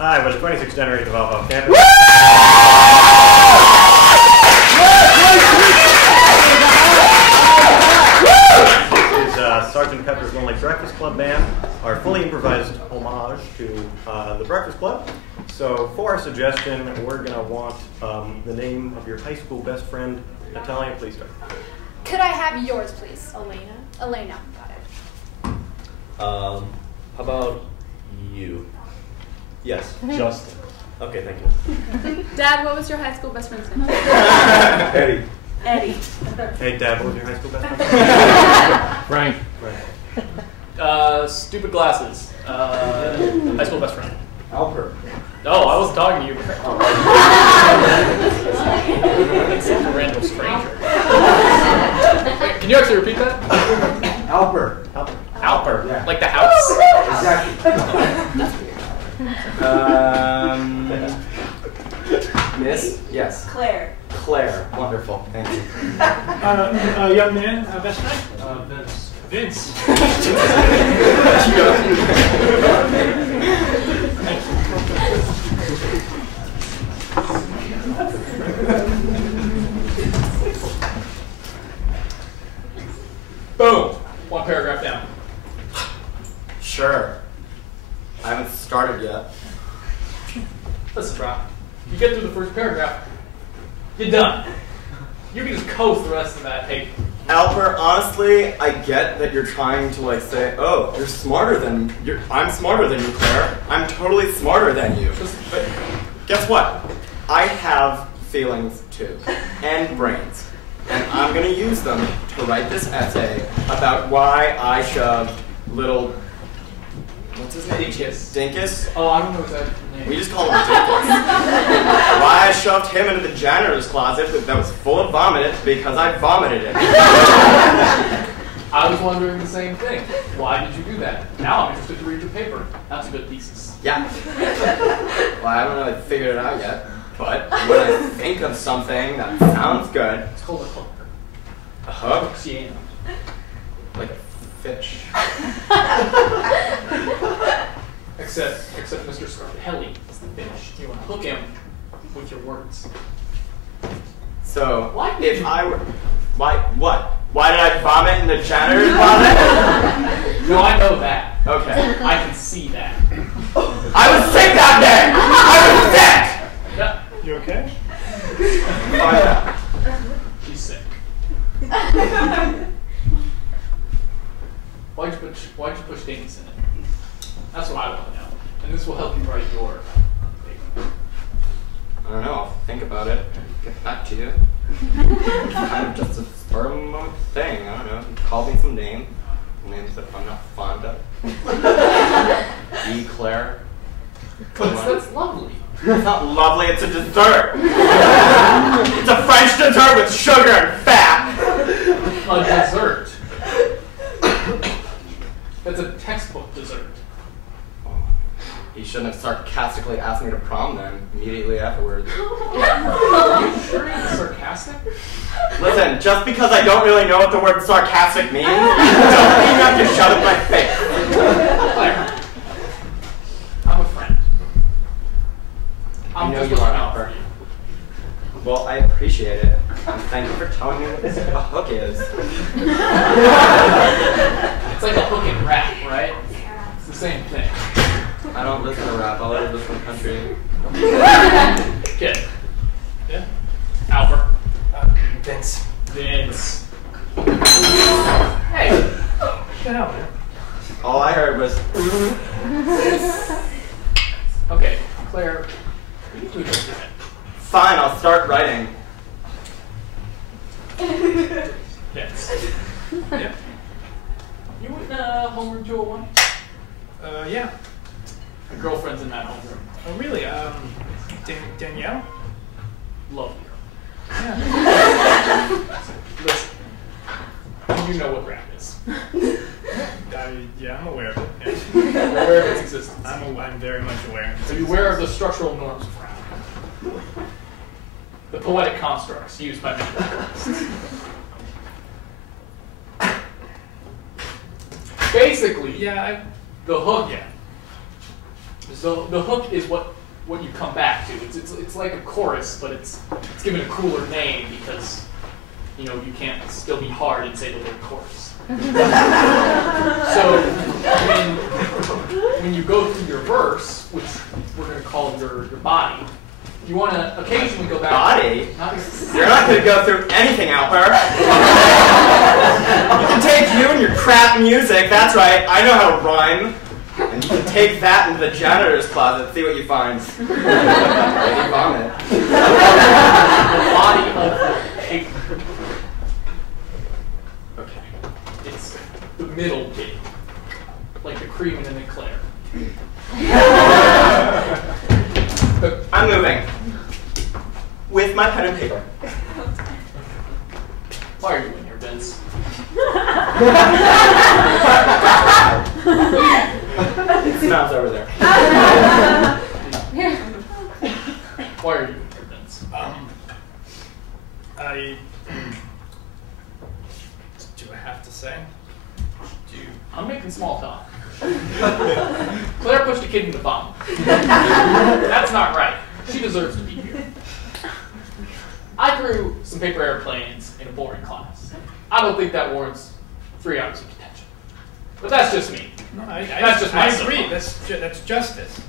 I was 26 generation developed off campus. This is Sergeant Pepper's Lonely Breakfast Club Band, our fully improvised homage to the Breakfast Club. So for our suggestion, we're going to want the name of your high school best friend. Natalia, please start. Could I have yours, please? Elena. Elena, got it. How about you? Yes. Justin. Okay, thank you. Dad, what was your high school best friend's name? Eddie. Eddie. Hey, Dad, what was your high school best friend? Frank. Stupid glasses. High school best friend. Alper. No, I wasn't talking to you. It's some random stranger. Wait, can you actually repeat that? Alper. Alper. Yeah. Like the house? Exactly. Miss? Yes. Claire. Claire. Wonderful. Thank you. Young man, best friend? Vince. Boom. One paragraph down. Sure. I haven't started yet. Listen, bro. You get through the first paragraph, you're done. You can just coast the rest of that paper. Alper, honestly, I get that you're trying to like say, oh, I'm smarter than you, Claire. I'm totally smarter than you. But guess what? I have feelings too, and brains. And I'm going to use them to write this essay about why I shoved little, what's his name? Dinkus? Oh, I don't know exactly the name. We just call him Dinkus. Why I shoved him into the janitor's closet that was full of vomit because I vomited it. I was wondering the same thing. Why did you do that? Now I'm interested to read your paper. That's a good thesis. Yeah. Well, I haven't really figured it out yet. But when I think of something that sounds good, It's called a hook. a hook, Yeah. like a fish. Except Mr. Scarpelli is the fish. You want to hook him with your words. So, Why did if you- I were, what? Why did I vomit in the janitor's closet? No, I know that. Okay. I can see that. I was sick that day! I was sick! Yeah, You okay? Find out. she's sick. Why'd you push Dingus in it? That's what I want to know. And this will help you write your paper. I don't know, I'll think about it. Get back to you. It's kind of just a spur of the moment thing. I don't know. You called me some names that I'm not fond of. Claire. But that's lovely. It's not lovely, it's a dessert. It's a French dessert with sugar and fat. A dessert. That's a textbook dessert. He shouldn't have sarcastically asked me to prom then, immediately afterwards. Are you sure you're sarcastic? Listen, just because I don't really know what the word sarcastic means, doesn't mean you have to shove it in my face. Claire, I'm a friend. I know you are, Alper. Well, I appreciate it. And thank you for telling me what this a hook is. It's like a hook and rap, right? It's the same thing. I don't listen to rap, I listen to country. Kid. Yeah? Albert. Vince. Vince. Hey! Get out, man. All I heard was, Okay, Claire, will you please just do it? fine, I'll start writing. Vince. Yeah. You in homeroom 201? Yeah. My girlfriend's in that homeroom. Oh, really? Danielle? Love you. Yeah. Listen, you know what rap is. Yeah, I'm aware of it. Yeah. You're aware of its existence. I'm very much aware. Are you aware of the structural norms of rap? The poetic constructs used by many artists. Basically, Yeah, the hook So the hook is what you come back to. It's like a chorus, but it's given a cooler name because you can't still be hard and say the word chorus. So when you go through your verse, which we're going to call your body, you want to occasionally go back. Body? You're not going to go through anything, Alper. You can take you and your crap music. That's right. I know how to rhyme. And you can take that into the janitor's closet. See what you find. Lady vomit. The body of a. Okay. It's the middle bit, like the cream and the Eclair. I'm moving. With my pen and paper. Why are you in here, Vince? It smells over there. Why are you in here, Vince? Do I have to say? I'm making small talk. Claire pushed a kid in the bum. That's not right. She deserves to be here. I drew some paper airplanes in a boring class. I don't think that warrants 3 hours of detention. But that's just me. No, That's just my I agree. soapbox. That's justice.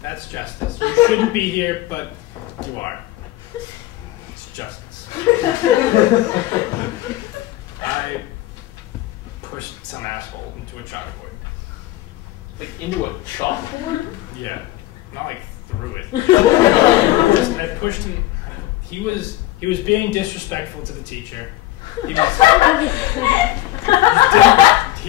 That's justice. You shouldn't be here, but you are. It's justice. I pushed some asshole into a chalkboard. Like into a chalkboard? Yeah, not like through it. I pushed him. He was being disrespectful to the teacher. He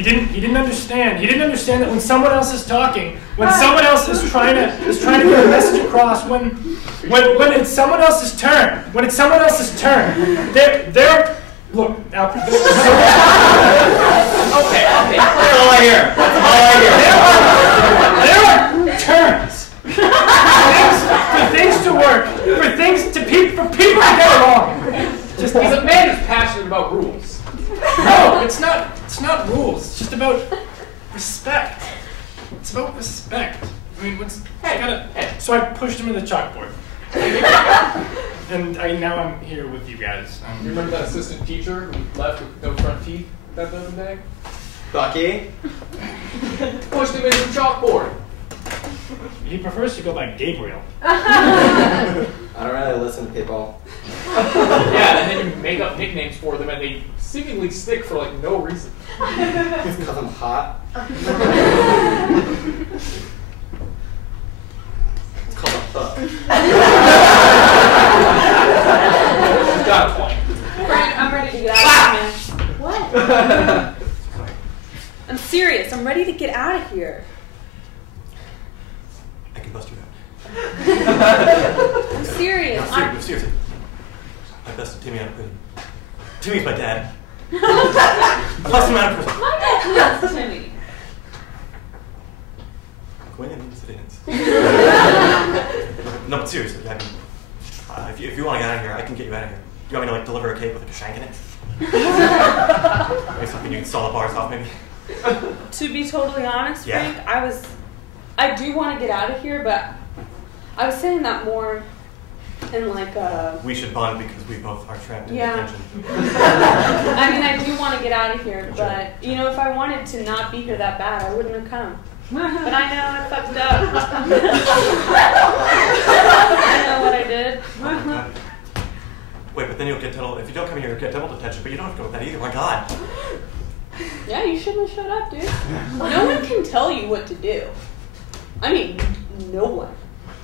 didn't understand. He didn't understand that when someone else is talking, when someone else is trying to get a message across, when it's someone else's turn, they're look now. Okay. That's all I hear. There are turns for things to work, for people to get along. He's a man who's passionate about rules. No, it's not rules. It's just about respect. It's about respect. I mean, so I pushed him in the chalkboard, and now I'm here with you guys. You remember that assistant teacher who left with no front teeth that other day? Bucky? Pushed him into the chalkboard. He prefers to go by Gabriel. I don't really listen to people. Yeah, and then you make up nicknames for them, and they seemingly stick for like no reason. It's because I'm hot. It's called a hook. She's got a point. Frank, I'm ready to get out of here, man. What? I'm serious. I'm ready to get out of here. I can bust you out. I'm serious. No, seriously. I busted Timmy out of prison. Timmy's my dad. I busted him out of prison. My dad loves Timmy. Coincidence. No, but seriously, I mean, if you want to get out of here, I can get you out of here. Do you want me to like deliver a cake with like a shank in it? Maybe something you can saw the bars off, maybe. To be totally honest, Yeah. Frank, I do want to get out of here, but I was saying that more in like We should bond because we both are trapped in Yeah. detention. I mean, I do want to get out of here, but if I wanted to not be here that bad, I wouldn't have come. But I know I fucked up. I know what I did. Wait, but then you'll get total. If you don't come here, you'll get double detention. But you don't have to go with that either. My God. Yeah, you shouldn't have showed up, dude. No one can tell you what to do. I mean, no one.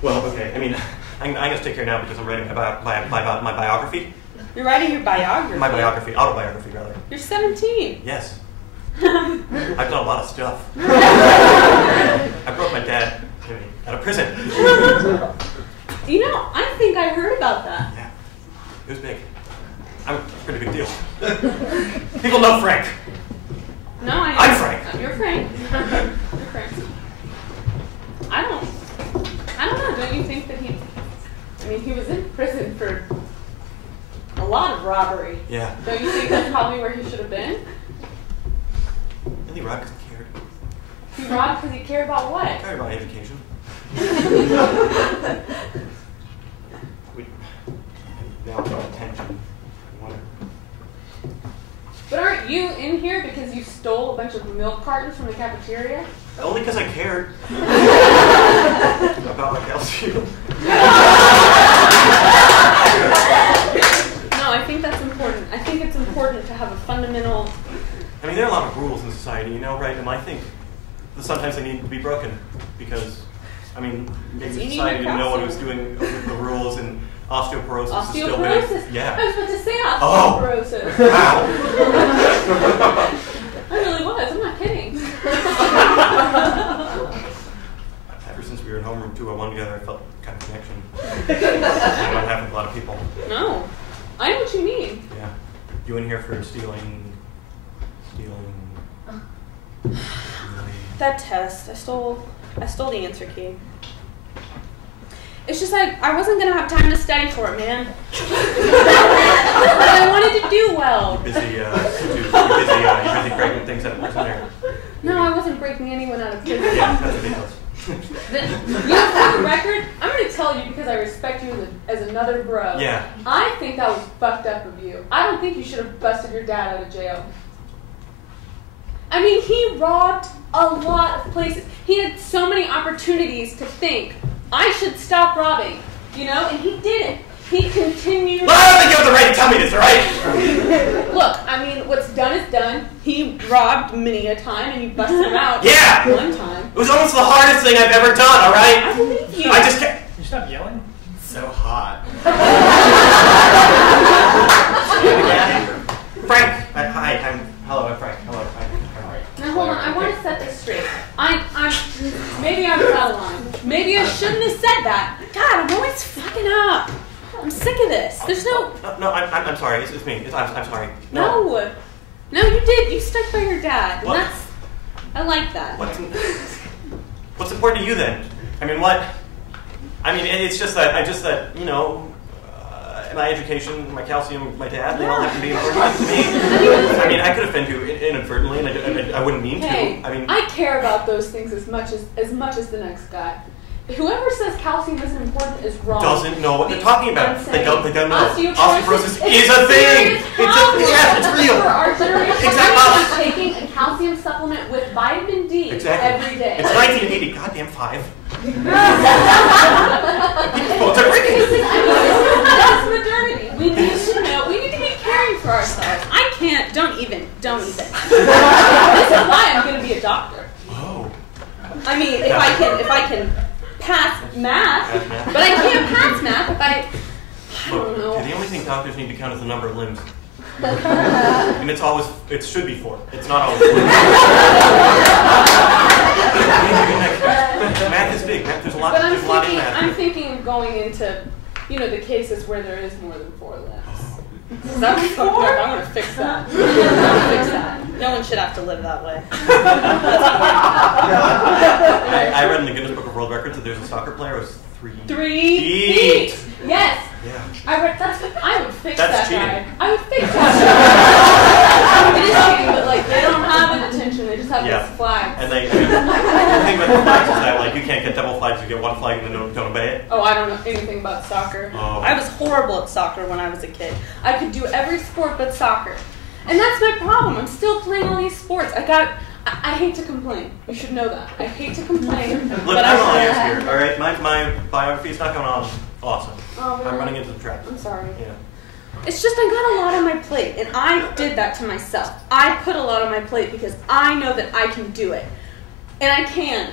Well, okay. I mean, I'm going to stick here now because I'm writing my biography. You're writing your biography. My biography, autobiography, rather. You're 17. Yes. I've done a lot of stuff. I broke my dad out of prison. I think I heard about that. Yeah, it was big. I'm a pretty big deal. People know Frank. No, I know. I'm Frank. You're Frank. You're Frank. I don't know. Don't you think that he was in prison for a lot of robbery. Yeah. Don't you think that's probably where he should have been? Really robbed because he cared. He robbed because he cared about what? Cared about education. Now it's on attention. But aren't you in here because you stole a bunch of milk cartons from the cafeteria? Only because I cared about my calcium. No, I think that's important. I think it's important to have a fundamental... I mean, there are a lot of rules in society, you know, right? And I think that sometimes they need to be broken because, I mean, maybe society didn't know what it was doing with the rules, and osteoporosis is still big. Osteoporosis? Yeah. I was about to say Oh. osteoporosis. Wow. I really was. I'm not kidding. Ever since we were in homeroom 201 together, I felt kind of connection. I don't have with a lot of people. No. I know what you mean. Yeah. You in here for stealing. That test, I stole the answer key. It's just like I wasn't gonna have time to study for it, man. But I wanted to do well. You're busy breaking things out of prison there. No, I wasn't breaking anyone out of prison. Yeah, that's ridiculous. You know, for the record, I'm gonna tell you because I respect you as another bro. Yeah. I think that was fucked up of you. I don't think you should have busted your dad out of jail. I mean, he robbed a lot of places. He had so many opportunities to think, I should stop robbing, you know, and he didn't. He continued. Well, I don't think you have the right to tell me this, all right? Look, I mean, what's done is done. He robbed many a time, and you busted him out Yeah. one time. It was almost the hardest thing I've ever done, all right? I believe you. I just can't. You stop yelling? So hot. Frank. Hi, hello, I'm Frank. Hello, Frank. Now hold on, I want to set this straight. Maybe I was out of line. Maybe I shouldn't have said that. God, I'm always fucking up. I'm sick of this. There's no. No, I'm sorry. It's me. I'm sorry. No, you did. You stuck by your dad. And What? I like that. What's important to you then? I mean, what? I mean, it's just that you know, my education, my calcium, my dad, they all have to be important to me. I mean, I could offend you inadvertently, and I wouldn't mean Hey, to. I mean, I care about those things as much as the next guy. Whoever says calcium isn't important is wrong. doesn't know what they're talking about. They don't know. Osteoporosis is a thing. It's real. For our generation, Exactly. we're taking a calcium supplement with vitamin D every day. It's 1980. Goddamn 5. That's modernity. We need to know. We need to be caring for ourselves. I can't. Don't even. This is why I'm going to be a doctor. Oh. I mean, if I can pass math, but I can't pass math if I don't know. The only thing doctors need to count is the number of limbs. And it should be 4. It's not always 4. Math is big. There's a lot in math. I'm thinking of going into, the cases where there is more than 4 limbs. That's fucked up. I want to fix that. No one should have to live that way. I read in the Guinness Book of World Records that there's a soccer player who's 3 feet. Yes. Yeah. I would fix That's that cheating. guy. I would fix that guy. It is cheating, but they don't have a detention. They just have this flag. And the thing about the flags is that you can't get double flags. You get one flag and then don't obey it. Oh, I don't know anything about soccer. Oh. I was horrible at soccer when I was a kid. I could do every sport but soccer. And that's my problem. I'm still playing all these sports. I hate to complain. You should know that. I hate to complain. Look, but I'm honest here, all right? My biography is not going on awesome. Oh, really? I'm running into the trap. I'm sorry. Yeah. It's just I got a lot on my plate, and I did that to myself. I put a lot on my plate because I know that I can do it. And I can.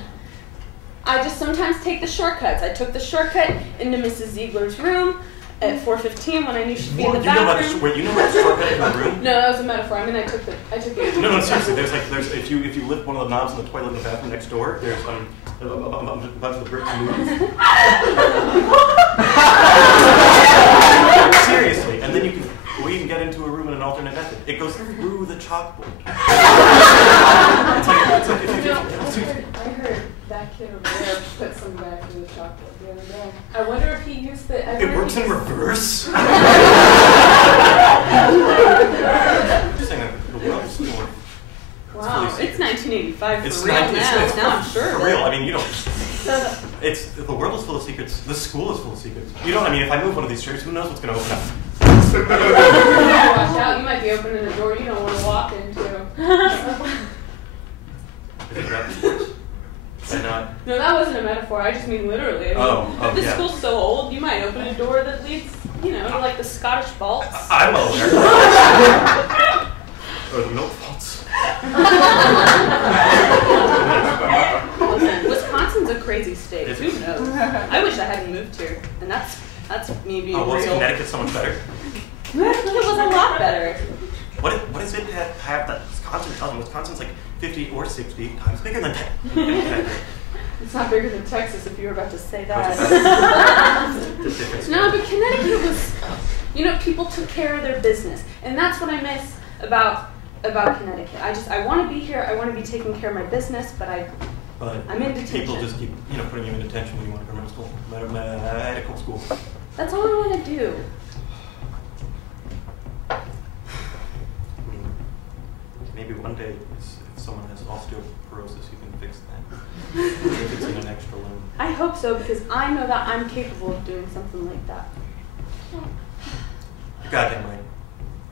I just sometimes take the shortcuts. I took the shortcut into Mrs. Ziegler's room at 4:15 when I knew she'd be in the bathroom. You know about the shortcut in the room? No, that was a metaphor. I mean, I took it. No, seriously. There's if you lift one of the knobs in the toilet in the bathroom next door, there's a bunch of the bricks move. Seriously, and then we can get into a room in an alternate method. It goes through the chalkboard. It's like I heard that kid over there put some back in the chalkboard the other day. I wonder if he used the. It works in reverse. Just saying, the world is still. Wow, it's 1985 It's for real now. Now I'm sure. For real, I mean, you don't. It's the world is full of secrets. The school is full of secrets. You know what I mean? If I move one of these chairs, who knows what's going to open up? Watch out, you might be opening a door you don't want to walk into. Is it rapid? No, that wasn't a metaphor. I just mean literally. If this school's so old, you might open a door that leads, to like the Scottish vaults. I'm aware. Or the milk vaults. Listen, Wisconsin's a crazy state. Who knows? I wish I hadn't moved here, and that's me being real. Was Connecticut so much better? Connecticut was a lot better. What is it that have that Wisconsin tells them? Wisconsin's like 50 or 60 times bigger than Texas. It's not bigger than Texas if you were about to say that. No, but Connecticut was, people took care of their business. And that's what I miss about Connecticut. I want to be here, I want to be taking care of my business, but I'm in detention. People just keep, putting you in detention when you want to go to school, medical school. That's all I want to do. Maybe one day, if someone has osteoporosis, you can fix that. If it's in an extra limb. I hope so, because I know that I'm capable of doing something like that. You're goddamn right.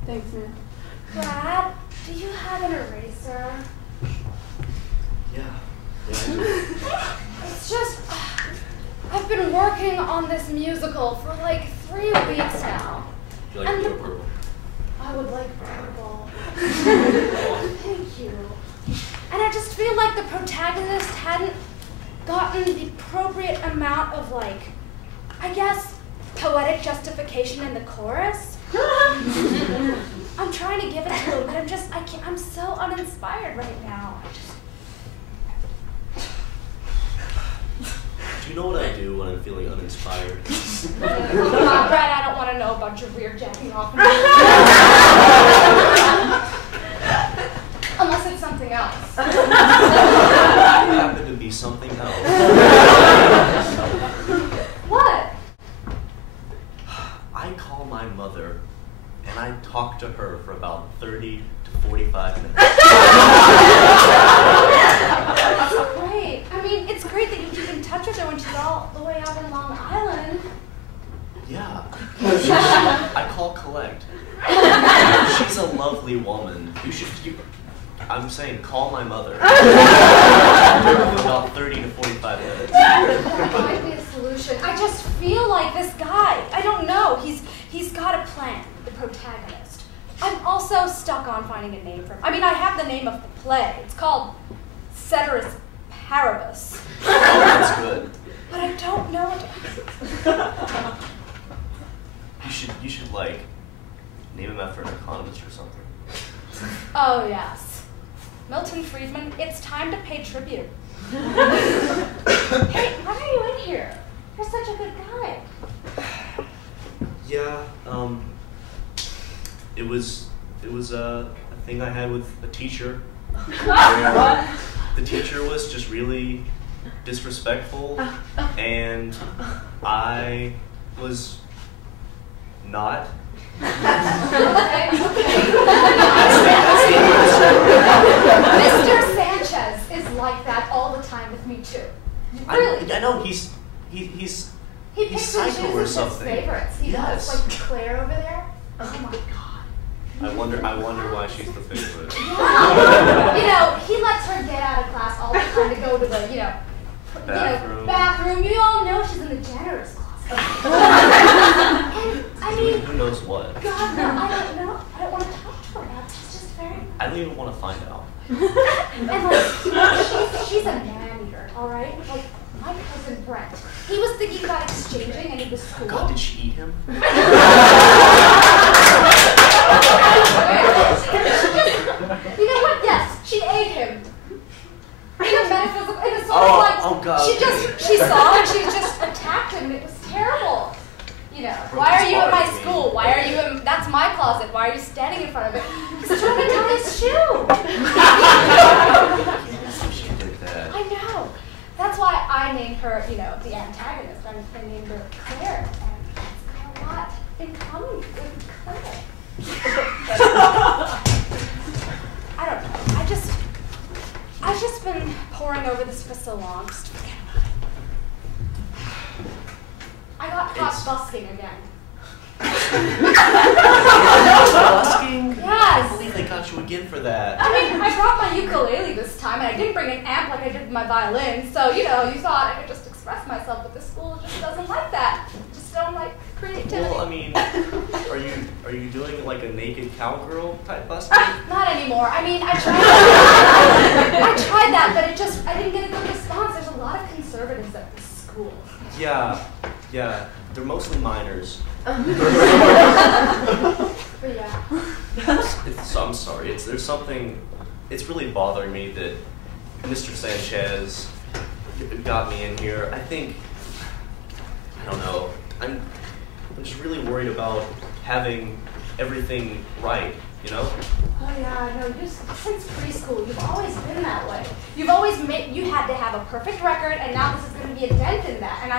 Thanks, man. Brad, do you have an eraser? Yeah, I do. It's just, I've been working on this musical for like 3 weeks now. Do you like blue or purple? I would like purple. Thank you. And I just feel like the protagonist hadn't gotten the appropriate amount of, I guess, poetic justification in the chorus. I'm trying to give it to him, but I'm so uninspired right now. Do you know what I do when I'm feeling uninspired? Brad, I don't want to know a bunch of weird jacking off. Unless it's something else. It happened to be something else. What? I call my mother, and I talk to her for about 30 to 45 minutes. That's great. I mean, it's great that you keep in touch with her when she's all the way out in Long Island. Yeah. I call collect. She's a lovely woman. I'm saying call my mother. About 30 to 45 minutes. That might be a solution. I just feel like this guy, I don't know, he's got a plan, the protagonist. I'm also stuck on finding a name for him. I mean, I have the name of the play. It's called Ceteris Paribus. Oh, that's good. But I don't know what You should name him after an economist or something. Oh, yes. Milton Friedman, it's time to pay tribute. Hey, why are you in here? You're such a good guy. Yeah, it was a thing I had with a teacher. What? The teacher was just really disrespectful, and I was not. Mr. Sanchez is like that all the time with me too. Really? I know he's He he's picks and psycho or chooses his something. favorites. He Yes. has like Claire over there. Oh my god. I wonder why she's the favorite. He lets her get out of class all the time to go to the, bathroom. You all know she's in the janitor's closet. And I mean, Who knows what? God, no, I don't know. I don't want to talk to her about it. She's just very. I don't even want to find out. And she's a man-eater, all right? Like my cousin Brent. He was thinking about exchanging and he was cool. God, did she eat him? You know what? Yes, she ate him. In a metaphysical, in a sort of God. she saw and she just attacked him. It was terrible. Why are you at my school? Why are you in, that's my closet. Why are you standing in front of it? He's trying to tie his shoe. She did that. I know. That's why I named her, the antagonist. I named her Claire. And it's got a lot in common with Claire. I don't know. I've just been poring over this for so long. Just forget about caught It's- busking again. Busking? I Yes. can't believe they got you again for that. I mean, I brought my ukulele this time, and I didn't bring an amp like I did with my violin, so, you know, you thought I could just express myself, but this school just doesn't like that. Just don't like creativity. Well, I mean, are you doing like a naked cowgirl type busking? Not anymore. I mean, I tried that, but I didn't get a good response. There's a lot of conservatives at this school. Yeah, they're mostly minors. But yeah. I'm sorry. There's something. It's really bothering me that Mr. Sanchez got me in here. I don't know. I'm just really worried about having everything right. You know? Oh yeah, I know. Since preschool, you've always been that way. You've always you had to have a perfect record, and now this is going to be a dent in that. And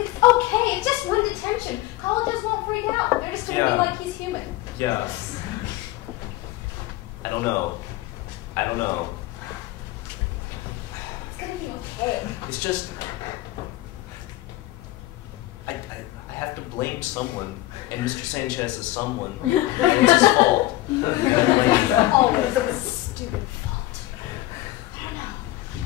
it's okay. It's just one detention. Colleges won't freak out. They're just going to be like, he's human. Yeah. I don't know. It's going to be okay. It's just I have to blame someone, and Mr. Sanchez is someone, and it's his fault. It's always a stupid fault. I don't know.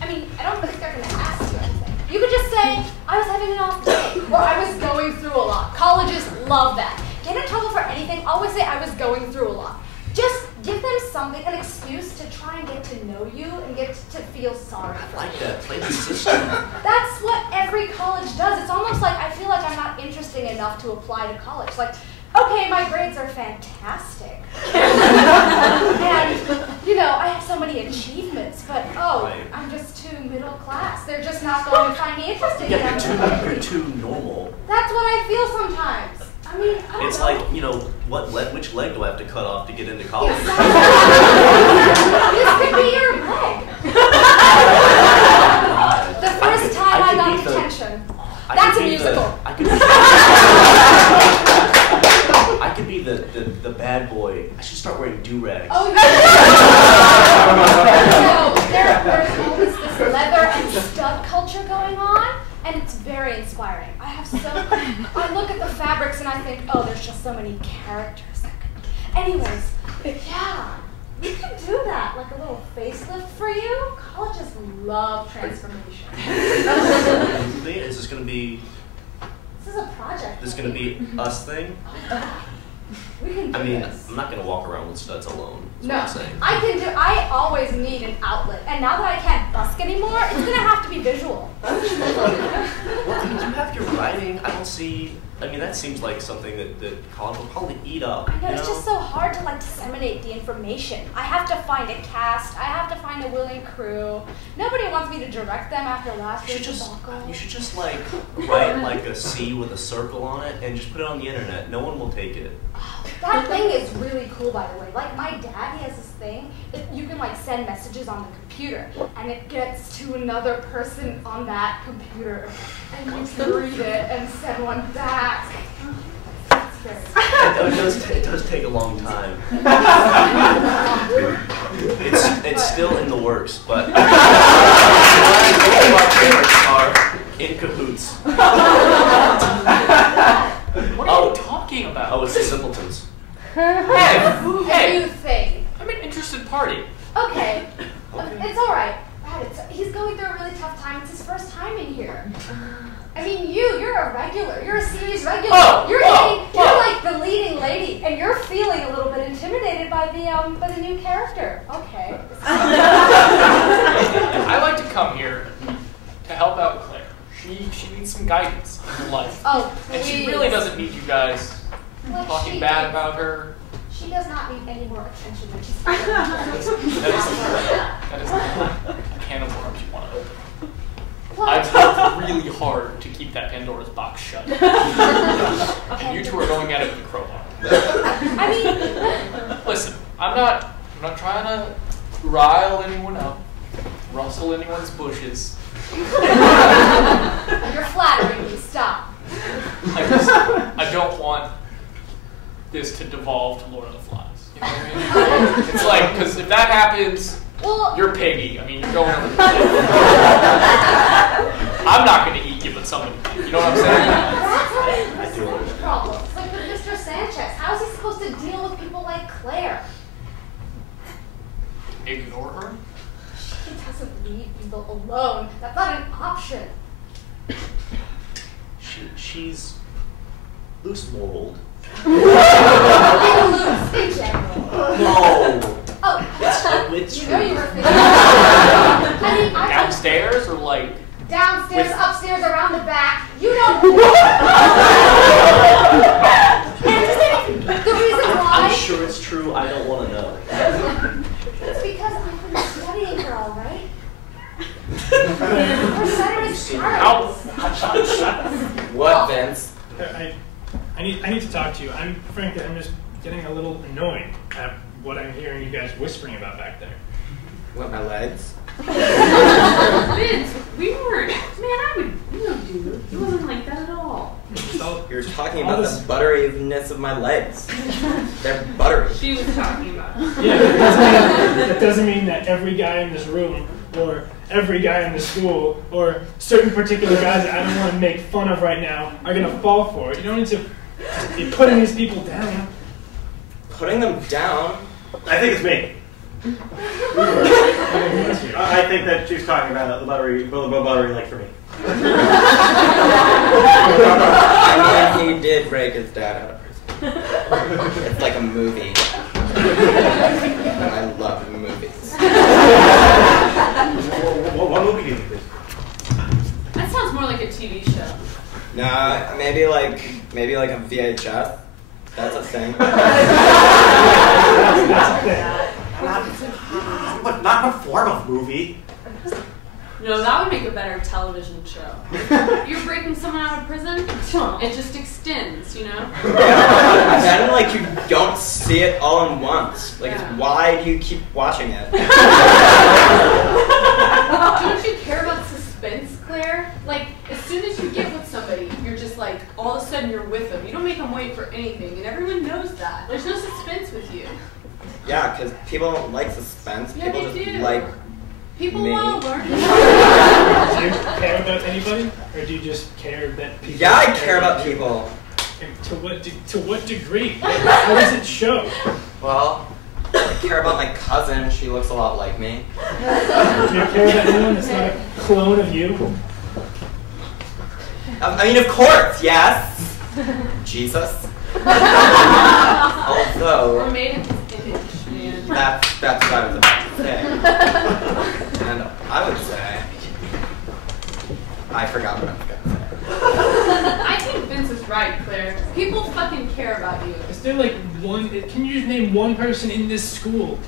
I mean, I don't think they're going to ask you anything. You could just say, I was having an off day, or I was going through a lot. Colleges love that. Get in trouble for anything, always say I was going through a lot. Just give them something, an excuse to try and get to know you and get to feel sorry for I like you. that. Play the system. That's what every college does. It's almost like I feel like I'm not interesting enough to apply to college. Like, okay, my grades are fantastic. And, you know, I have so many achievements, but Right. I'm just too middle class. They're just not going to find me interesting Yeah, enough. you're too normal. That's what I feel sometimes. I mean, I don't It's know. like, you know, which leg do I have to cut off to get into college? This could be your leg. The first time I got detention. That's a musical. I could be the bad boy. I should start wearing do-rags. Oh, yeah. So there's always this leather and stud culture going on, and it's very inspiring. I look at the fabrics and I think, oh, there's just so many characters that could. Anyways, yeah, we could do that, like a little facelift for you. Colleges love transformation. Is this gonna be? This is a project. This is gonna be us thing? We can do I mean, this. I'm not gonna walk around with studs alone. That's No, what I'm saying. I always need an outlet, and now that I can't busk anymore, it's gonna have to be visual. Well, I mean, you have your writing. I don't see. I mean, that seems like something that college will probably eat up. I know, you it's just so hard to like disseminate the information. I have to find a cast, I have to find a willing crew. Nobody wants me to direct them after last You year's should just like write like a C with a circle on it and just put it on the internet. No one will take it. That thing is really cool, by the way. Like my dad, he has this thing. You can like send messages on the computer, and it gets to another person on that computer, and you can read it and send one back. It's very It does take a long time. It's still in the works, but both of our parents are in cahoots. What are you talking about? Oh, it's the simpletons. Hey, new thing. I'm an interested party. Okay, it's all right. He's going through a really tough time. It's his first time in here. I mean, you're a regular. You're a series regular. You're like the leading lady, and you're feeling a little bit intimidated by the new character. Okay. I like to come here to help out Claire. She needs some guidance in life. Oh, And she please. really doesn't need you guys Well, talking she bad does. about her. She does not need any more attention than she's That is a can of worms you want to open. I've worked really hard to keep that Pandora's box shut. And you two are going at it with a crowbar. I mean, Listen, I'm not trying to rile anyone up, rustle anyone's bushes. you're flattering me. Stop. I don't want this to devolve to Lord of the Flies. You know what I mean? It's like, because if that happens, Well, you're piggy. I mean, you're going over the cliff. I'm not going to eat you put somebody. You know what I'm saying? That's the problem. Like with Mr. Sanchez, how is he supposed to deal with people like Claire? Ignore her? She doesn't leave people alone. That's not an option. She's loose-moraled. Loose in general. No. Oh, It's you know you true. were thinking. I mean, Downstairs or like? downstairs, upstairs, around the back. You don't. And the reason why. I'm sure it's true. I don't want to know. It's because I've been studying her, all right? Her Saturday starts. What, Vince? I need to talk to you. Frankly, I'm just getting a little annoyed at what I'm hearing you guys whispering about back there. What, my legs? Vince, we weren't. Man, no, dude. It wasn't like that at all. You're talking about the butteriness of my legs. They're buttery. She was talking about it. Yeah, that doesn't mean that every guy in this room, or every guy in the school, or certain particular guys that I don't want to make fun of right now are going to fall for it. You don't need to be putting these people down. Putting them down? I think it's me. I think that she's talking about the buttery like for me. I mean, he did break his dad out of prison. It's like a movie. I love movies. What movie do you think this is? That sounds more like a TV show. Nah, maybe like a VHS. That's a thing. But not in a form of movie. No, that would make a better television show. You're breaking someone out of prison, it just extends, you know? Yeah, and then like you don't see it all at once. Like, Yeah. why do you keep watching it? Don't you care about suspense, Claire? Like, as soon as you get with somebody, you're just like, all of a sudden you're with them. You don't make them wait for anything, and everyone knows that. There's no suspense with you. Yeah, because people don't like suspense. Yeah, People they just do. like People me. want to learn. Do you care about anybody, or do you just care that people? Yeah, I care about people. And to what degree? How does it show? Well, I care about my cousin. She looks a lot like me. Do you care about anyone that's not a clone of you? I mean, of course, yes. Jesus. Although. We're made in his image, man. That's what I was about to say. And I would say, I forgot what I was going to say. I think Vince is right, Claire. People fucking care about you. Is there like one? Can you just name one person in this school,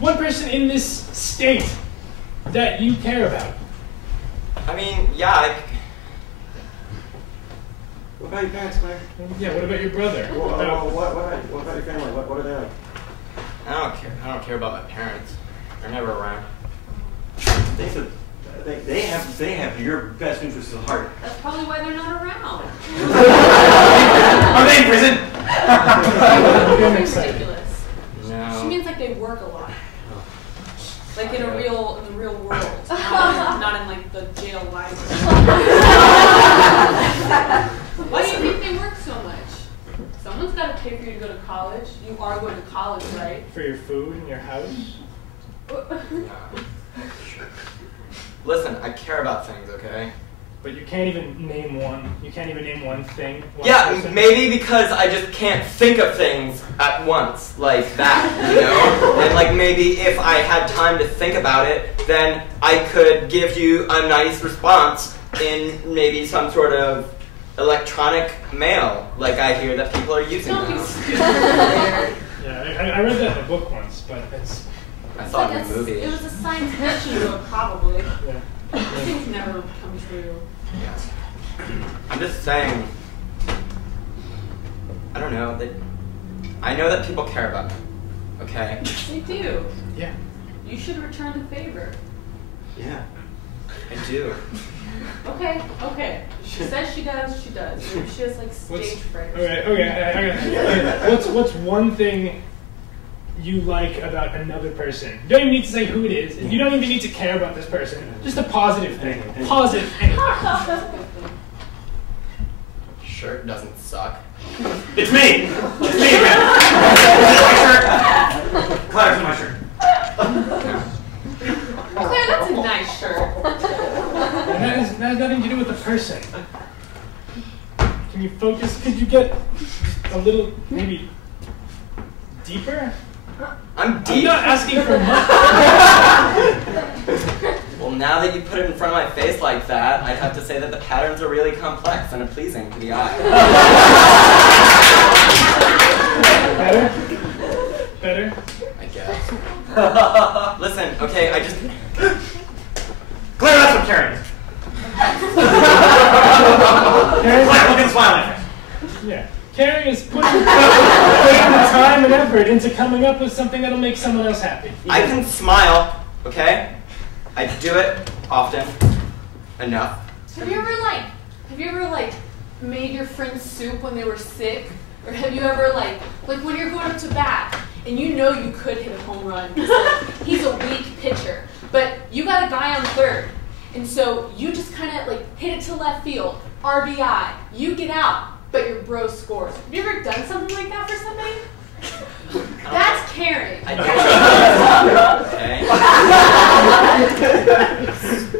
one person in this state that you care about? I mean, yeah, What about your parents, Claire? Yeah. What about your brother? What about your family? What are they like? I don't care about my parents. They're never around. They have your best interests at heart. That's probably why they're not around. Are they in prison? I'm It's excited. ridiculous. She No. means like they work a lot. Like in the real world. Not in like the jail life. Why do you think they work so much? Someone's got to pay for you to go to college. You are going to college, right? For your food and your house. Listen, I care about things, okay? But you can't even name one. You can't even name one thing. One Yeah, person. maybe because I just can't think of things at once like that, you know? And like maybe if I had time to think about it, then I could give you a nice response in maybe some sort of electronic mail, like I hear that people are using Don't be now. stupid. Claire. Yeah, I read that in a book once, but it's I saw it in a It movie. was a science fiction book, probably. yeah. Things never come true. I'm just saying, I don't know, that I know that people care about me, okay? They do. Yeah. You should return the favor. Yeah, I do. Okay. She says she does, she does. Maybe she has like stage fright. Okay. What's one thing you like about another person. You don't even need to say who it is. You don't even need to care about this person. Just a positive thing. Positive anything. Shirt doesn't suck. It's me! It's me again! My shirt! Claire's in my shirt. Claire, that's a nice shirt. And that has nothing to do with the person. Can you focus? Could you get a little, maybe, deeper? I'm deep. I'm not asking for much. Well, now that you put it in front of my face like that, I'd have to say that the patterns are really complex and pleasing to the eye. Better? Better? I guess. Listen, okay, I just... Claire, that's what Karen is. Karen? Claire, look at the smile on your face. Yeah. Karen is putting the time and effort into coming up with something that'll make someone else happy. I can smile, okay? I do it often. Enough. Have you ever made your friends soup when they were sick? Or have you ever like when you're going up to bat and you know you could hit a home run because he's a weak pitcher, but you got a guy on third, and so you just kind of hit it to left field, RBI, you get out, but your bro scores. Have you ever done something like that for somebody? That's caring. I do.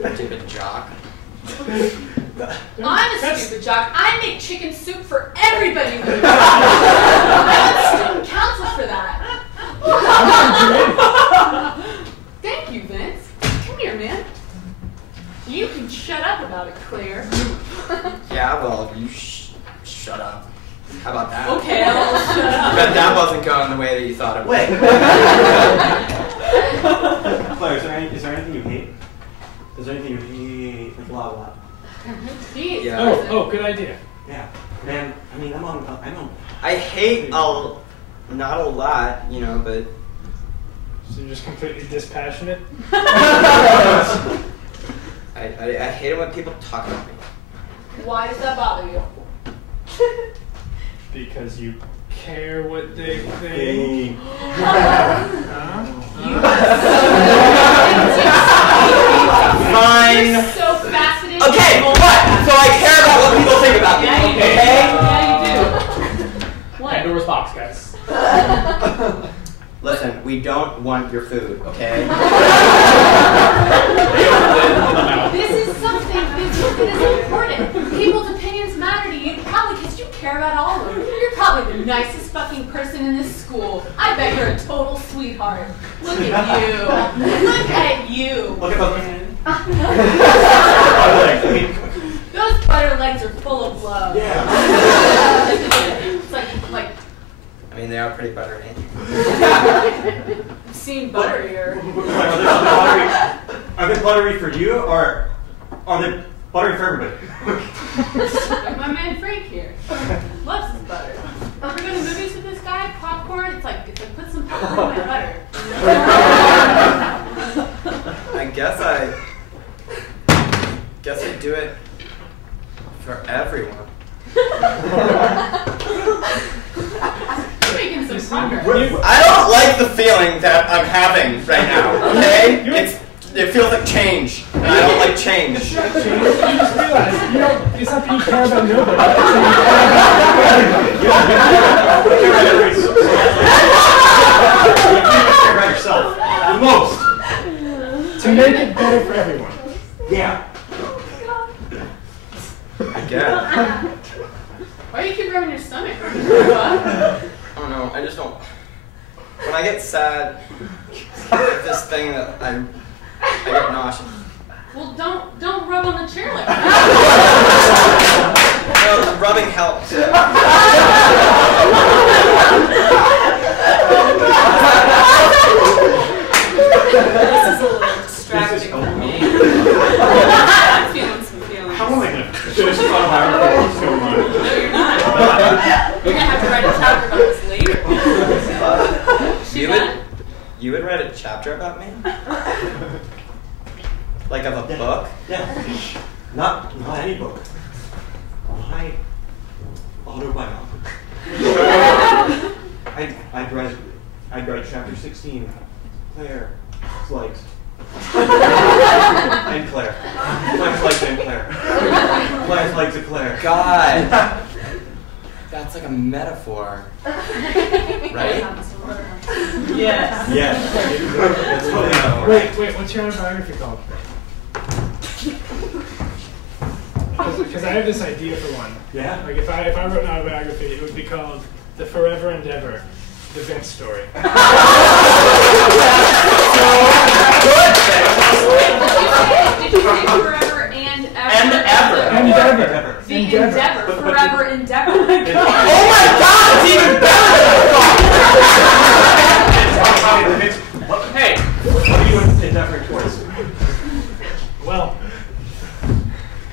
Okay. Stupid jock. I'm a stupid jock. I make chicken soup for everybody. I went to student council for that. Thank you, Vince. Come here, man. You can shut up about it, Claire. Yeah, well, you shut up. How about that? Okay, I'll shut up. But that wasn't going the way that you thought it would. Claire, is there anything you hate? Is there anything you hate? Like a lot. Yeah. Oh, good idea. Yeah. Man, I mean, I'm on. I hate not a lot, but... So you're just completely dispassionate? I hate it when people talk about me. Why does that bother you? Because you care what they think. Fine. You're so fascinated. Okay, what? So I care about what people think about me. Yeah, you do. Okay? Yeah, you do. What? Pandora's box, guys. Listen, we don't want your food, okay? This is something that is important. People's opinions matter to you, probably because you care about all of them. You're probably the nicest fucking person in this school. I bet you're a total sweetheart. Look at you. Look at you. Look at those. Those butter legs are full of love. Yeah. It's like I mean, they are pretty buttery. I've seen butterier. Are they buttery for you, or are they buttery for everybody? Like my man Frank here. Loves his butter. If we're going to movies with this guy, popcorn, it's like put some popcorn in my butter. I guess I do it for everyone. You're making some progress. I don't like the feeling that I'm having right now, okay? It feels like change, and I don't like change. You just realize, it's not that you care about nobody. You care about yourself. The most. To make it better for everyone. Yeah. I guess. Why do you keep rubbing your stomach? What? I don't know, I just don't... When I get sad, I get this thing that I get nauseous. Well, don't rub on the chair like that. No, the rubbing helps. This is a little distracting for me. I'm feeling some feelings. How am I going to finish this autobiography? What's going on? No, you're not. You're gonna have to write a chapter about this later. You would write a chapter about me? Like of a book? Yeah. Not any book. My autobiography. I'd write out chapter 16. Claire likes. And Claire. Claire's likes and Claire. Claire's likes a Claire. God. That's like a metaphor. Right? Yes. Yes. That's totally a metaphor. Wait, what's your autobiography called? Because I have this idea for one. Yeah? Like if I wrote an autobiography, it would be called The Forever Endeavor, the Vince story. Did you say forever and ever? And ever. Endeavor. The endeavor. Forever endeavor. Oh my God, it's even better than I thought! Hey, What are you endeavoring towards? Well,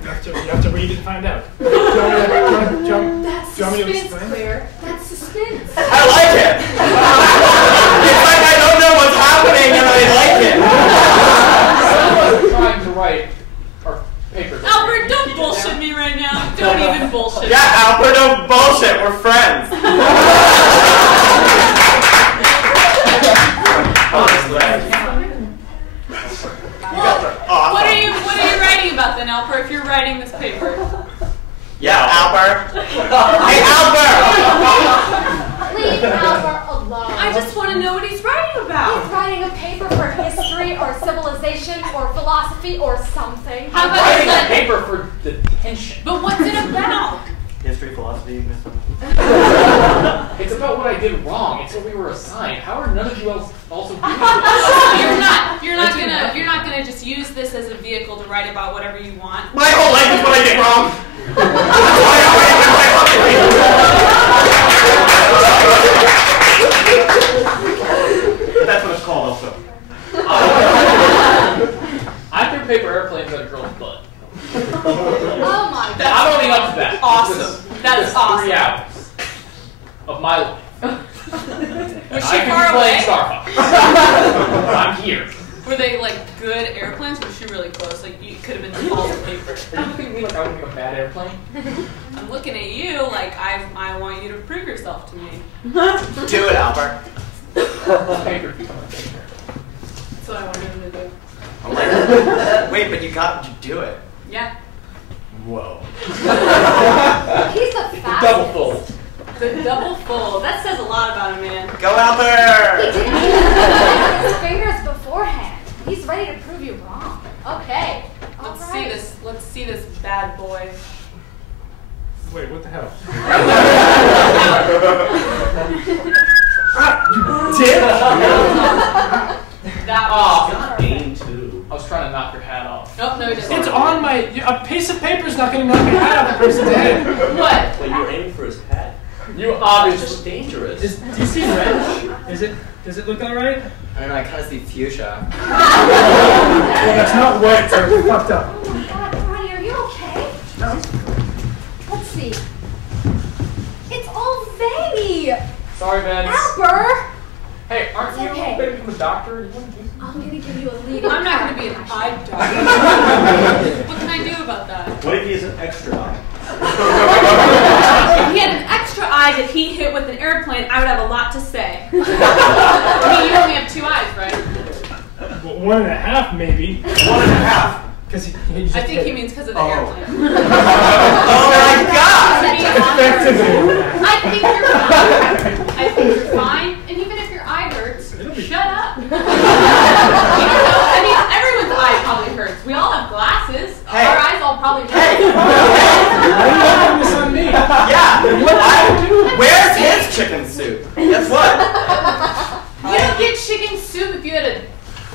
you have to read it and find out. Do you want me That's to suspense, explain? Claire. That's suspense. I like it! It's like I don't know what's happening and I like it! someone's trying to write our papers. Albert, don't bullshit me right now. Don't even bullshit. Yeah, Alfred, don't bullshit, we're friends. What are you writing about then, Albert, if you're writing this paper? Yeah, Albert. Hey, Albert! Leave Albert alone. I just want to know what he's writing about. He's writing a paper for history or civilization or philosophy or something. How about Writing a that? paper for detention. But what's it about? History, philosophy, It's about what I did wrong. It's what we were assigned. How are none of you else also doing this? You're not gonna just use this as a vehicle to write about whatever you want. My whole life is what I did wrong. That's what it's called also. I threw paper airplanes at a girl's butt. Oh my God. I'm owning up to that. Awesome. That is awesome. 3 hours of my life. Was I she could far be playing away? Star Fox. I'm here. Were they like good airplanes? Was she really close? Like you could have been all the paper. Are you looking at me like I would make a bad airplane? I'm looking at you like I want you to prove yourself to me. Do it, Albert. Paper become a paper. That's what I wanted him to do. I'm like, wait, but you do it. Yeah. Whoa. He's the fastest. Double fold. The double fold. That says a lot about a man. Go, He Albert! didn't even look his fingers beforehand. He's ready to prove you wrong. Okay. All Let's right. see this. Let's see this bad boy. Wait, what the hell? That Oh, was. Aim too. I was trying to knock your hat off. Nope, no, it It's didn't. on my. A piece of paper's not going to knock your hat off the person's head. What? Well, you're aiming for his head. You It's obviously. just dangerous. Do you see red? Does it look all right? I don't know, I kind of see fuchsia. Well, it's not white, so it's fucked up. Oh my God, Ronnie, are you okay? No. Let's see. It's all veiny. Sorry, Vince. Albert! Hey, aren't It's you okay. going to become a doctor? You want to do I'm gonna give you a leading. I'm not gonna be an eye doctor. What can I do about that? What if he is an extra eye? If he had an extra eye that he hit with an airplane, I would have a lot to say. I mean, you only have 2 eyes, right? Well, 1.5 maybe. 1.5. Because he just I think he means because of the airplane. Oh my God! To be honest, I think you're fine. I think you're fine. And even if your eye hurts, shut up. You don't know. I mean, everyone's eye probably hurts. We all have glasses. Hey. Our eyes all probably hurt. Hey! Why are you putting this on me? Yeah! Where's his chicken soup? Guess what? You don't get chicken soup if you had an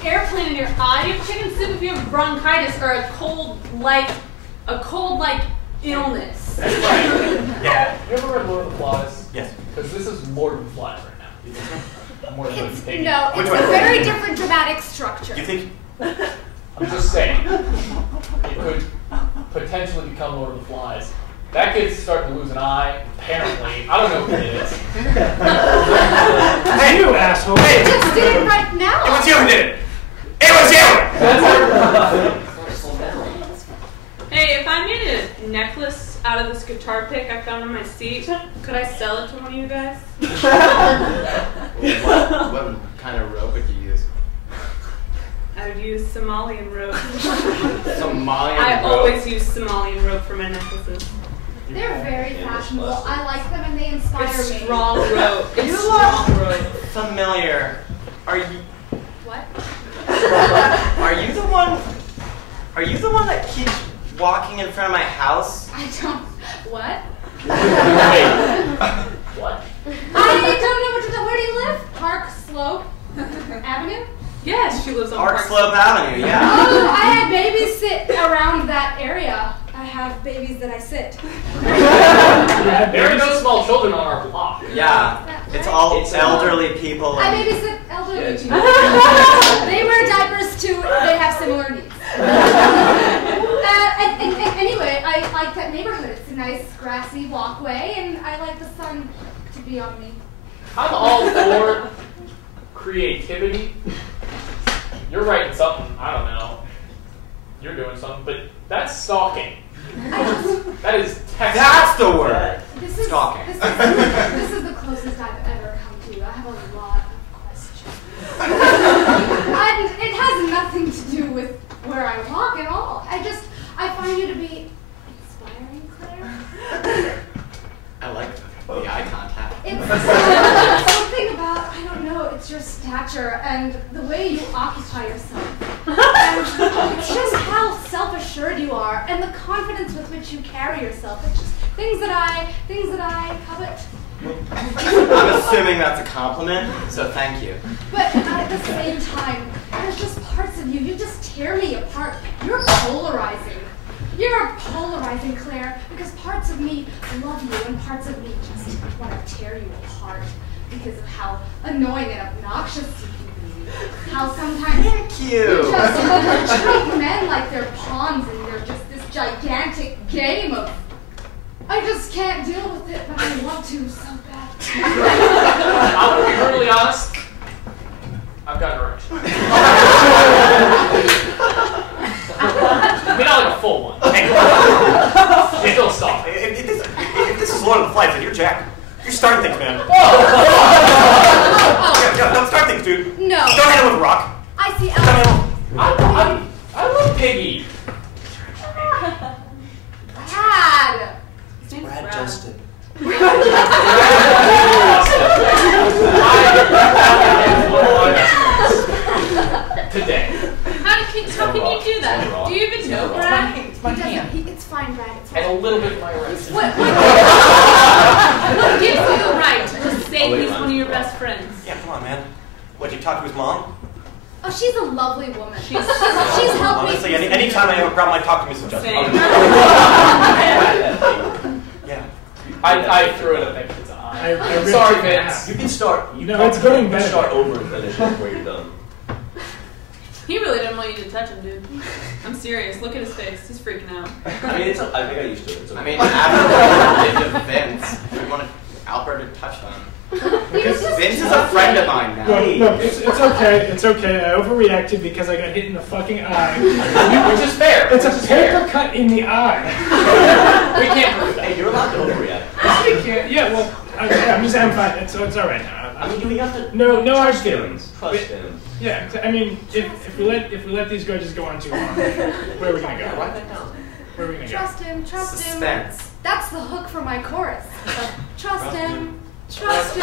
airplane in your eye. You have chicken soup if you have bronchitis or a cold like illness. That's right. Yeah. You ever read Lord of the Flies? Yes. Because this is Lord of the Flies right now. More than It's, Piggy. no, it's a very different dramatic structure. You think? I'm just saying. It could potentially become Lord of the Flies. That kid's starting to lose an eye, apparently. I don't know who it is. Hey, you asshole. I just did it right It now. was you who did it! It was you! That's Hey, if I made a necklace out of this guitar pick I found on my seat. Could I sell it to one of you guys? What kind of rope would you use? I would use Somalian rope. Somalian I rope? always use Somalian rope for my necklaces. They're very fashionable. I like them and they inspire It's me. strong rope. It's You strong look rope. familiar. Are you? What? Are you the one? Are you the one that keeps walking in front of my house? I don't. What? What? I don't know what to do. Where do you live? Park Slope Avenue? Yes, she lives on Park Slope Avenue, yeah. Oh, I have babies sit around that area. I have babies that I sit. There are no small children on our block. Yeah, it's all elderly people. I And babysit elderly Yeah, people. They wear diapers too. They have similar needs. Anyway, I like that neighborhood. It's a nice grassy walkway, and I like the sun to be on me. I'm all for creativity. You're writing something, I don't know. You're doing something, but that's stalking. That is text. that's the word. This is Stalking. This is the closest I've ever come to. I have a lot of questions. And it has nothing to do with where I walk at all. I find you to be inspiring, Claire. I like the eye contact. It's something about, I don't know, it's your stature and the way you occupy yourself. And it's just how self-assured you are and the confidence with which you carry yourself. It's just things that I covet. I'm assuming that's a compliment, so thank you. But at the same time, there's just parts of you, you just tear me apart. You're polarizing. You're polarizing, Claire, because parts of me love you and parts of me just want to tear you apart because of how annoying and obnoxious you can be. How sometimes you just treat men like they're pawns and they're just this gigantic game of, I just can't deal with it, but I want to so bad. I'm going to be brutally honest. I've got an erection. I mean, not like a full one. Hey, still stop. If this is Lord of the Flies, then you're Jack. You're starting things, man. Don't start things, dude. No. Don't hit him with a rock. I see Don't hit him. I love Piggy. Brad. His name's Brad Justin. Today. How can you do that? Do you even know Brad? It's my hand. It's fine, Brad. It's And a fine. little bit of my erection. What gives you the right to say he's one of your best friends? Yeah, come on, man. What, you talk to his mom? Oh, she's a lovely woman. She's helped me. Honestly, anytime I have a problem, I talk to Mrs. Justin. Same. Yeah. I threw it at that kid's eye. I ripped Sorry, it in Vince. half. You can start. You No, can it's getting you can better. start over and finish it before you're done. He really didn't want you to touch him, dude. I'm serious. Look at his face. He's freaking out. I mean, I think I used to it. It's okay. I mean, after the Vince, we wanted Albert to touch them. Vince is a friend of mine now. Look, it's okay. It's okay. I overreacted because I got hit in the fucking eye. Which is fair. It's a which is fair. paper cut in the eye. We can't prove that. Hey, you're allowed to overreact. I can't. Yeah, well, I'm just I'm fine. It's all right now. I mean, you have to No hard trust him. feelings. Trust him. Yeah, I mean, if we let these grudges go on too long, where are we gonna go? Write that down. Where are we gonna go? Trust him. Trust him. Suspense. That's the hook for my chorus. Trust him. Trust him.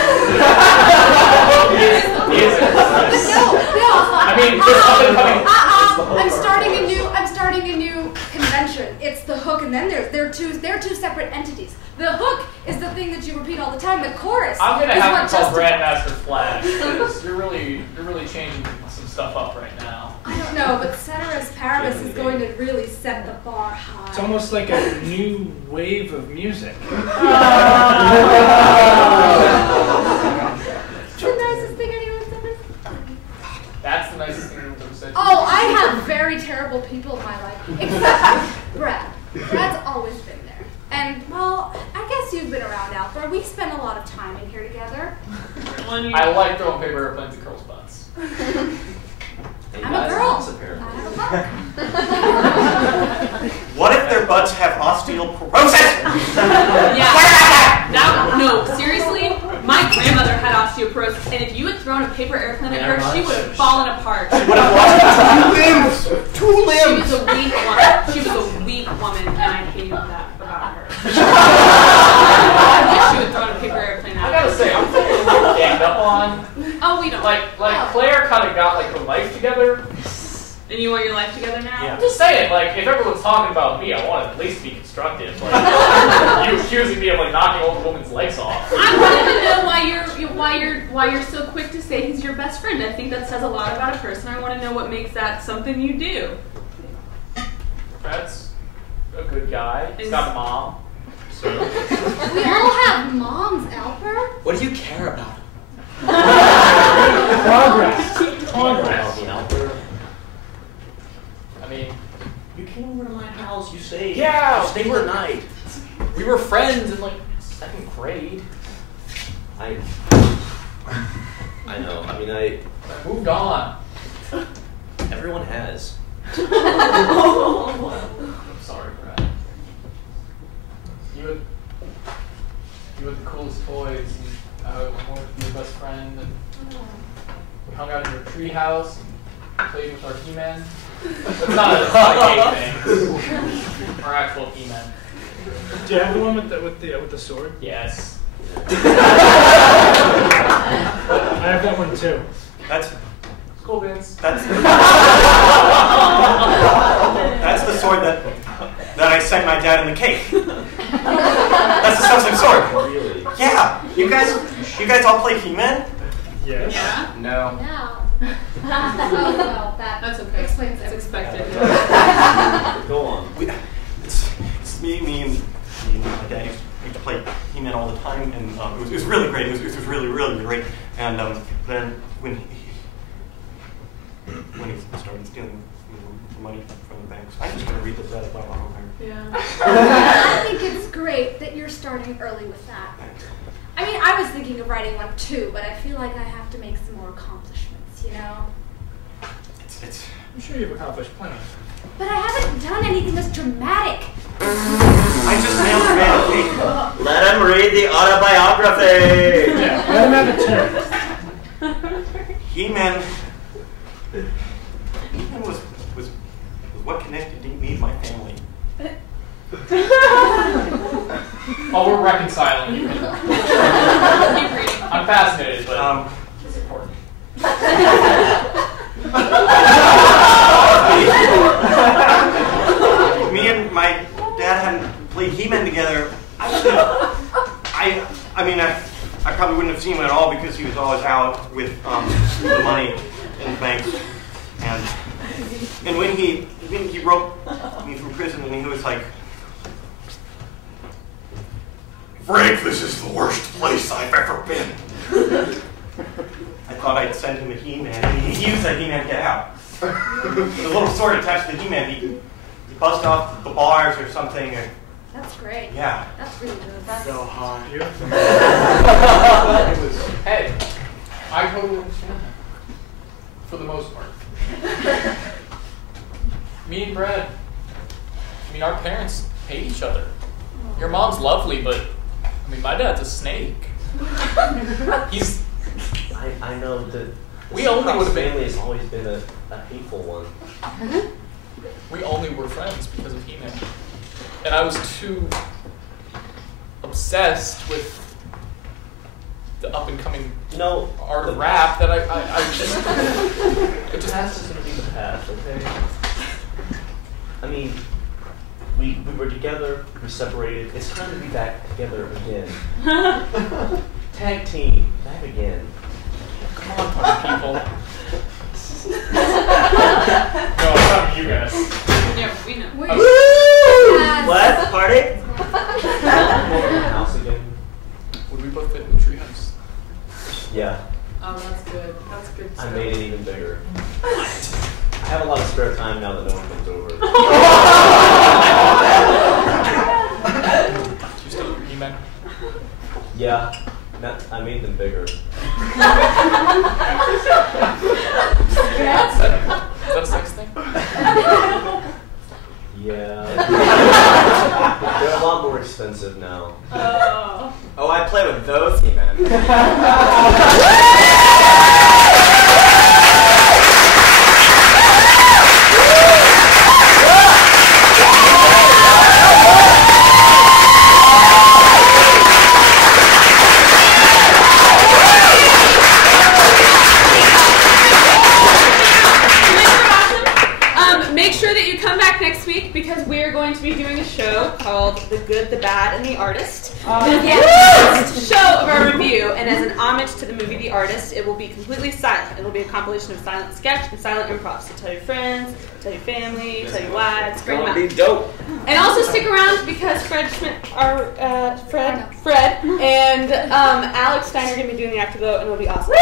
He is. No. I mean, there's up and coming. I'm starting a new convention. It's the hook, and then they're two separate entities. The hook is the thing that you repeat all the time. The chorus I'm gonna is have what to call justifies. Grandmaster Flash because you're really changing some stuff up right now. I don't know, but Ceteris Paribus is going to really set the bar high. It's almost like a new wave of music. The nicest thing anyone's ever said. That's the nicest thing anyone's ever said. Oh, I have very terrible people in my life, except Brad. Brad's always been there. And, well, I guess you've been around out there. We spend a lot of time in here together. I like throwing paper airplanes at girls' butts. Hey, I'm a guys, girl. that's apparent. I have a butt. What if their butts have osteoporosis. Yeah. No, seriously, my grandmother had osteoporosis, and if you had thrown a paper airplane at her, she would have fallen apart. She would have lost 2 limbs. 2 limbs. She was a weak woman. She was a weak woman, and I hated that about her. I wish she would throw a paper airplane at her. I gotta say, I'm feeling a little ganged up on. Oh, we don't. Like Claire kind of got like her life together. And you want your life together now? Yeah. I'm just saying, like, if everyone's talking about me, I want it at least to be constructive. Like, you accusing me of like knocking old woman's legs off. I wanted to know why you're so quick to say he's your best friend. I think that says a lot about a person. I want to know what makes that something you do. Brad's a good guy. He's got a mom. So We all have moms, Albert. What do you care about? Progress. I mean, You came over to my house. You stayed. Yeah, You stayed the night. we were friends in like 2nd grade. I know. I mean, I. Moved on. Everyone has. I'm sorry, Brad. You had the coolest toys, and I wanted to be your best friend, and we hung out in your treehouse and played with our He-Man. It's not a gay thing. Our actual He-Man. Do you have the one with the sword? Yes. I have that one too. That's Cool, Vince. that's the sword that I sent my dad in the cake. That's the Samsung sword. Really? Yeah. You guys all play He-Man? Yes. Yeah? No. No. Oh, well, That's okay. explains It's everything. expected. Go on. It's me and my dad used to play He-Man all the time, and it was really great. It was really, really great. And then when he started stealing money from the banks, I'm just going to read this out of my autocard. Yeah. I think it's great that you're starting early with that. I mean, I was thinking of writing one too, but I feel like I have to make some more accomplishments, you know? It's I'm sure you've accomplished plenty. But I haven't done anything that's dramatic. I just mailed your man a cake. Let him read the autobiography. Yeah, let him have a turn. He-Man was what connected me and my family. Oh, we're reconciling. You can- Keep reading. I'm fascinated, but it's important. Me and my dad hadn't played He-Man together. I probably wouldn't have seen him at all because he was always out with the money in the bank. And when he wrote me from prison, and he was like, "Frank, this is the worst place I've ever been." I thought I'd send him a He-Man, and he used that He-Man to get out. The little sword attached to the He-Man, he bust off the bars or something. That's great. Yeah. That's really good. That's So hot. Beautiful. It was. Hey, I totally understand that. For the most part. Me and Brad, I mean, our parents hate each other. Your mom's lovely, but, I mean, my dad's a snake. He's... I know that We only would've been- family has always been a hateful one. We only were friends because of He-Man. And I was too obsessed with the up-and-coming No, art of rap that I just... It the just... past is going to be the past, okay? I mean, we were together, we separated. It's time to be back together again. Tag team, back again. Come on, party people. No, it's not you guys. Yeah, we know. Woo! Woo! What? Party? Over the house again. Would we both fit in the treehouse? Yeah, Oh, that's good. That's good I stuff. made it even bigger. I have a lot of spare time now that no one comes over. You still He-Man? Yeah, I made them bigger. Is that a sex thing? Yeah. They're a lot more expensive now. Oh, I play with those He-Men. Make sure that you come back next week because we're going to be doing a show called The Good, the Bad, and the Artist. It is the last show of our review, and as an homage to the movie The Artist, it will be completely silent. It will be a compilation of silent sketch and silent improv. So tell your friends, tell your family, tell your wives, bring them out. Be dope. And also stick around because Fred Schmidt, Fred, and Alex Steiner are going to be doing the afterglow, and it'll be awesome.